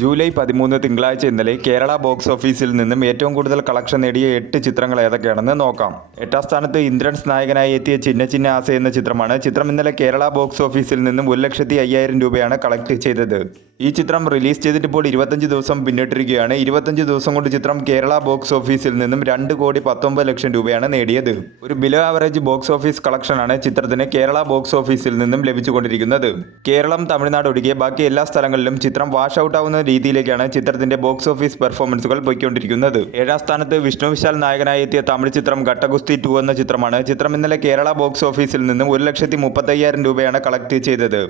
July 13 തിങ്കളാഴ്ച ഇന്നലെ Kerala box ഓഫീസിൽ നിന്നും ഏറ്റവും കൂടുതൽ കളക്ഷൻ നേടിയ 8 ചിത്രങ്ങൾ ഏതൊക്കെയാണെന്ന് നോക്കാം. 8ാം സ്ഥാനത്ത് ഇന്ദ്രൻസ് നായകനായി എത്തിയ ചിന്ന ചിന്ന ആസ എന്ന ചിത്രമാണ്. ചിത്രം ഇന്നലെ കേരള ബോക്സ് ഓഫീസിൽ നിന്നും 1,50,000 രൂപയാണ് കളക്ട് ചെയ്തത്. ഈ ചിത്രം റിലീസ് ചെയ്തിട്ട് ഇപ്പോൾ 25 ദിവസം പിന്നിട്ടിരിക്കുകയാണ്. 25 ദിവസം കൊണ്ട് ചിത്രം കേരള ബോക്സ് ഓഫീസിൽ നിന്നും 2,19,00,000 രൂപയാണ് നേടിയത്. ഒരു ബിലോ ആവറേജ് ബോക്സ് ഓഫീസ് കളക്ഷനാണ് ചിത്രത്തിന് കേരള ബോക്സ് ഓഫീസിൽ നിന്നും ലഭിച്ചുകൊണ്ടിരിക്കുന്നത്. കേരളം, തമിഴ്നാട് ഒഴികെ ബാക്കി എല്ലാ സ്ഥലങ്ങളിലും ചിത്രം വാഷ് ഔട്ട് ആവുന്ന രീതിയിലേക്കാണ് ചിത്രത്തിന്റെ ബോക്സ് ഓഫീസ് പെർഫോമൻസുകൾ പോയിക്കൊണ്ടിരിക്കുന്നത്. 7ാം സ്ഥാനത്ത് വിഷ്ണു വിശാൽ നായകനായി എത്തിയ തമിഴ് ചിത്രം ഘട്ടഗുസ്തി 2 എന്ന ചിത്രമാണ്. ചിത്രം ഇന്നലെ കേരള ബോക്സ് ഓഫീസിൽ നിന്നും 1,35,000 രൂപയാണ് കളക്ട് ചെയ്തത്.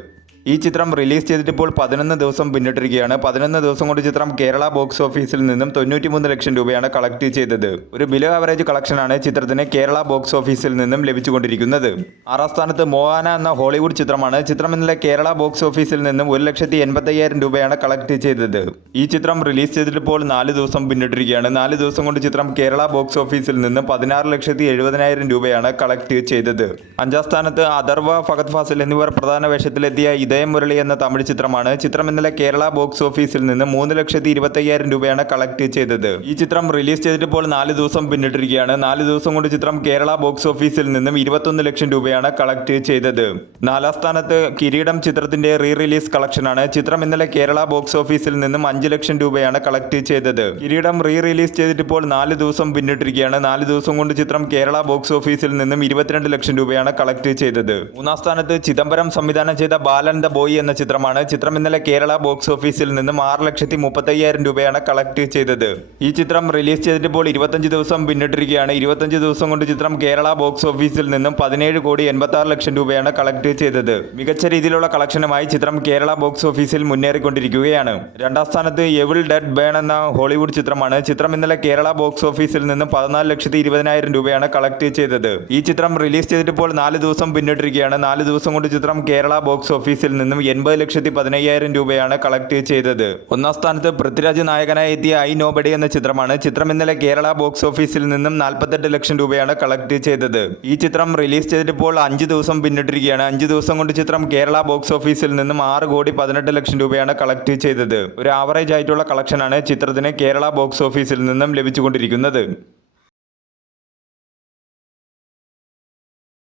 ഈ ചിത്രം റിലീസ് ചെയ്തിട്ട് ഇപ്പോൾ 11 ദിവസം പിന്നിട്ടിരിക്കുകയാണ്. 11 ദിവസം കൊണ്ട് ചിത്രം കേരള ബോക്സ് ഓഫീസിൽ നിന്നും 93 ലക്ഷം രൂപയാണ് കളക്ട് ചെയ്തത്. ഒരു ബിലോ ആവറേജ് കളക്ഷനാണ് ചിത്രത്തിന് കേരള ബോക്സ് ഓഫീസിൽ നിന്നും ലഭിച്ചുകൊണ്ടിരിക്കുന്നത്. 6ാം സ്ഥാനത്ത് മോഹാന എന്ന ഹോളിവുഡ് ചിത്രമാണ്. ചിത്രം ഇന്നലെ കേരള ബോക്സ് ഓഫീസിൽ നിന്നും 1,80,000 രൂപയാണ് കളക്ട് ചെയ്തത്. ഈ ചിത്രം റിലീസ് ചെയ്തിട്ട് ഇപ്പോൾ 4 ദിവസം പിന്നിട്ടിരിക്കുകയാണ്. 4 ദിവസം കൊണ്ട് ചിത്രം കേരള ബോക്സ് ഓഫീസിൽ നിന്നും 16,70,000 രൂപയാണ് കളക്ട് ചെയ്തത്. 5ാം സ്ഥാനത്ത് അഥർവ, ഫഹദ് ഫാസിൽ എന്നിവർ പ്രധാന വേഷത്തിലെത്തിയ ഇതയം മുരളി എന്ന തമിഴ് ചിത്രമാണ്. ചിത്രം ഇന്നലെ കേരള ബോക്സ് ഓഫീസിൽ നിന്ന് 3,25,000 രൂപയാണ് കളക്ട് ചെയ്തത്. ഈ ചിത്രം റിലീസ് ചെയ്തിട്ട് ഇപ്പോൾ 4 ദിവസം പിന്നിട്ടിരിക്കുകയാണ്. 4 ദിവസം കൊണ്ട് ചിത്രം കേരള ബോക്സ് ഓഫീസിൽ നിന്നും 21 ലക്ഷം രൂപയാണ് കളക്ട് ചെയ്തത്. 4ാം സ്ഥാനത്ത് കിരീടം ചിത്രത്തിന്റെ റീ റിലീസ് കളക്ഷനാണ്. ചിത്രം ഇന്നലെ കേരള ബോക്സ് ഓഫീസിൽ നിന്നും 5 ലക്ഷം രൂപയാണ് കളക്ട് ചെയ്തത്. കിരീടം റീ റിലീസ് ചെയ്തിട്ട് ഇപ്പോൾ 4 ദിവസം പിന്നിട്ടിരിക്കുകയാണ്. 4 ദിവസം കൊണ്ട് ചിത്രം കേരള ബോക്സ് ഓഫീസിൽ നിന്നും 22 ലക്ഷം രൂപയാണ് കളക്ട് ചെയ്തത്. 3ാം സ്ഥാനത്ത് ചിദംബരം സംവിധാനം ചെയ്ത ബാലൻ ദ ബോയ് എന്ന ചിത്രമാണ്. ചിത്രം ഇന്നലെ കേരള ബോക്സ് ഓഫീസിൽ നിന്നും 6,30,000 രൂപയാണ് കളക്ട് ചെയ്തത്. ഈ ചിത്രം റിലീസ് ചെയ്തിട്ട് ഇപ്പോൾ 25 ദിവസം പിന്നിട്ടിരിക്കുകയാണ്. 25 ദിവസം കൊണ്ട് ചിത്രം കേരള ബോക്സ് ഓഫീസിൽ നിന്നും 17,86,00,000 രൂപയാണ് കളക്ട് ചെയ്തത്. മികച്ച രീതിയിലുള്ള കളക്ഷനുമായി ചിത്രം കേരള ബോക്സ് ഓഫീസിൽ മുന്നേറിക്കൊണ്ടിരിക്കുകയാണ്. 2ാം സ്ഥാനത്ത് എവിൾ ഡെഡ് ബേൺ എന്ന ഹോളിവുഡ് ചിത്രമാണ്. ചിത്രം ഇന്നലെ കേരള ബോക്സ് ഓഫീസിൽ നിന്നും 14,20,000 രൂപയാണ് കളക്ട് ചെയ്തത്. ഈ ചിത്രം റിലീസ് ചെയ്തിട്ട് ഇപ്പോൾ 4 ദിവസം പിന്നിട്ടിരിക്കുകയാണ്. 4 ദിവസം കൊണ്ട് ചിത്രം കേരള ബോക്സ് ഓഫീസിൽ നിന്നും 80,15,000 രൂപയാണ് കളക്ട് ചെയ്തത്. 1ാം സ്ഥാനത്ത് പൃഥ്വിരാജ് നായകനായി എത്തിയ ഐ നോബഡി എന്ന ചിത്രമാണ്. ചിത്രം ഇന്നലെ കേരള ബോക്സ് ഓഫീസിൽ നിന്നും 48 ലക്ഷം രൂപയാണ് കളക്ട് ചെയ്തത്. ഈ ചിത്രം റിലീസ് ചെയ്തിട്ട് ഇപ്പോൾ 5 ദിവസം പിന്നിട്ടിരിക്കുകയാണ്. 5 ദിവസം കൊണ്ട് ചിത്രം കേരള ബോക്സ് ഓഫീസിൽ നിന്നും 6,18,00,000 രൂപയാണ് കളക്ട് ചെയ്തത്. ഒരു ആവറേജ് ആയിട്ടുള്ള കളക്ഷനാണ് ചിത്രത്തിന് കേരള ബോക്സ് ഓഫീസിൽ നിന്നും ലഭിച്ചുകൊണ്ടിരിക്കുന്നത്.